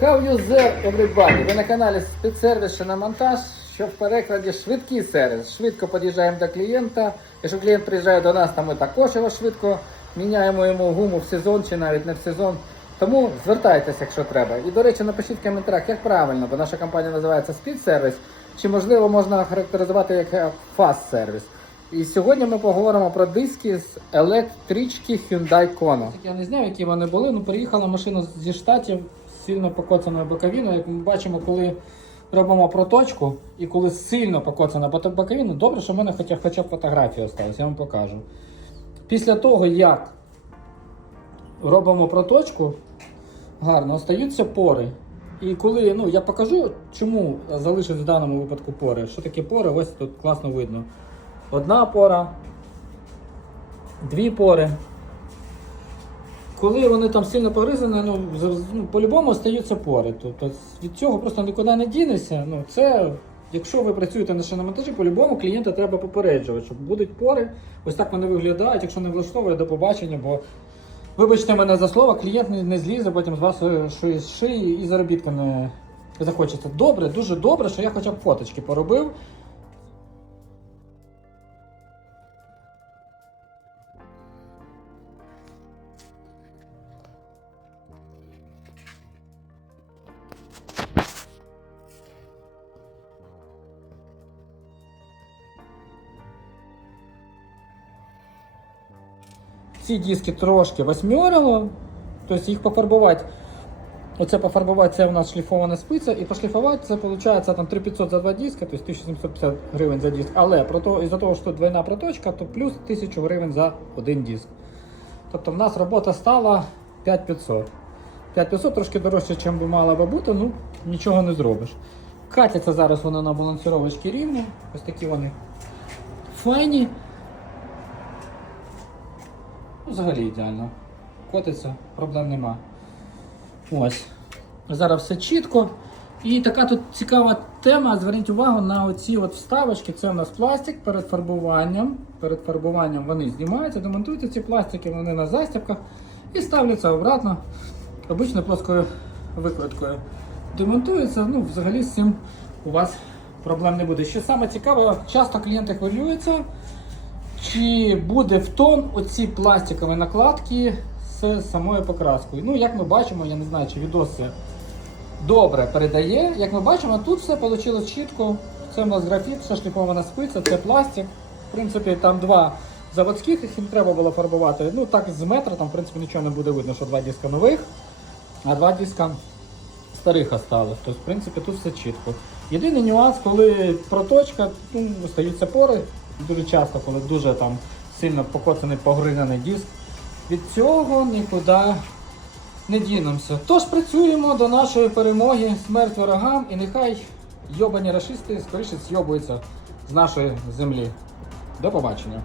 How you there, everybody? Ви на каналі спецсервіс шиномонтаж, що в перекладі швидкий сервіс. Швидко під'їжджаємо до клієнта. Якщо клієнт приїжджає до нас, то ми також його швидко міняємо йому гуму в сезон чи навіть не в сезон. Тому звертайтеся, якщо треба. І, до речі, напишіть в коментарях, як правильно, бо наша компанія називається спецсервіс, чи можливо можна характеризувати як фаст сервіс. І сьогодні ми поговоримо про диски з електрички Hyundai Kona. Я не знаю, які вони були. Ну, приїхала машина зі штатів сильно покоцаною боковиною. Як ми бачимо, коли робимо проточку і коли сильно покоцана боковина, добре, що в мене хоча, хоча б фотографія осталась, я вам покажу. Після того, як робимо проточку, гарно остаються пори. І коли ну, я покажу, чому залишились в даному випадку пори. Що таке пори, ось тут класно видно. Одна пора, дві пори. Коли вони там сильно погризані, ну, ну, по-любому остаються пори. Тобто від цього просто нікуди не дінешся. Ну, це, якщо ви працюєте на шиномонтажі, по-любому клієнта треба попереджувати, що будуть пори. Ось так вони виглядають. Якщо не влаштовує, до побачення, бо вибачте мене за слово, клієнт не, не злізе потім з вас е, шиї, шиї і заробітка не захочеться. Добре, дуже добре, що я хоча б фоточки поробив. Ці диски трошки восьмерило, тобто їх пофарбувати. Оце пофарбувати це у нас шліфована спиця, і пошліфувати це виходить там 3500 за два диска, тобто 1750 гривень за диск. Але із-за того, що двойна проточка, то плюс 1000 гривень за один диск. Тобто в нас робота стала 5500. 5500 трошки дорожче, ніж би мала би бути, ну нічого не зробиш. Катяться зараз вони на балансировочці рівні. Ось такі вони файні. Ну, Взагалі ідеально. Котиться, проблем нема. Ось. Зараз все чітко. І така тут цікава тема. Зверніть увагу на оці от вставочки. Це у нас пластик перед фарбуванням. Перед фарбуванням вони знімаються, демонтуються ці пластики, вони на застібках і ставляться обратно. Обично плоскою викруткою. Демонтуються, ну, взагалі з цим у вас проблем не буде. Що саме цікаве, часто клієнти хвилюються. Чи буде в тон оці пластикові накладки з самою покраскою? Ну, як ми бачимо, я не знаю, чи відос це добре передає. Як ми бачимо, тут все вийшло чітко. Це у нас графіт, все шліфована спиця, це пластик. В принципі, там два заводських, їх треба було фарбувати. Ну, так з метра, там, в принципі, нічого не буде видно, що два диска нових, а два диска старих осталось. Тобто, в принципі, тут все чітко. Єдиний нюанс, коли проточка, ну, остаються пори. Дуже часто, коли дуже там сильно покоцаний погризаний диск. Від цього нікуди не дінемося. Тож працюємо до нашої перемоги, смерть ворогам і нехай йобані рашисти скоріше зйобуються з нашої землі. До побачення.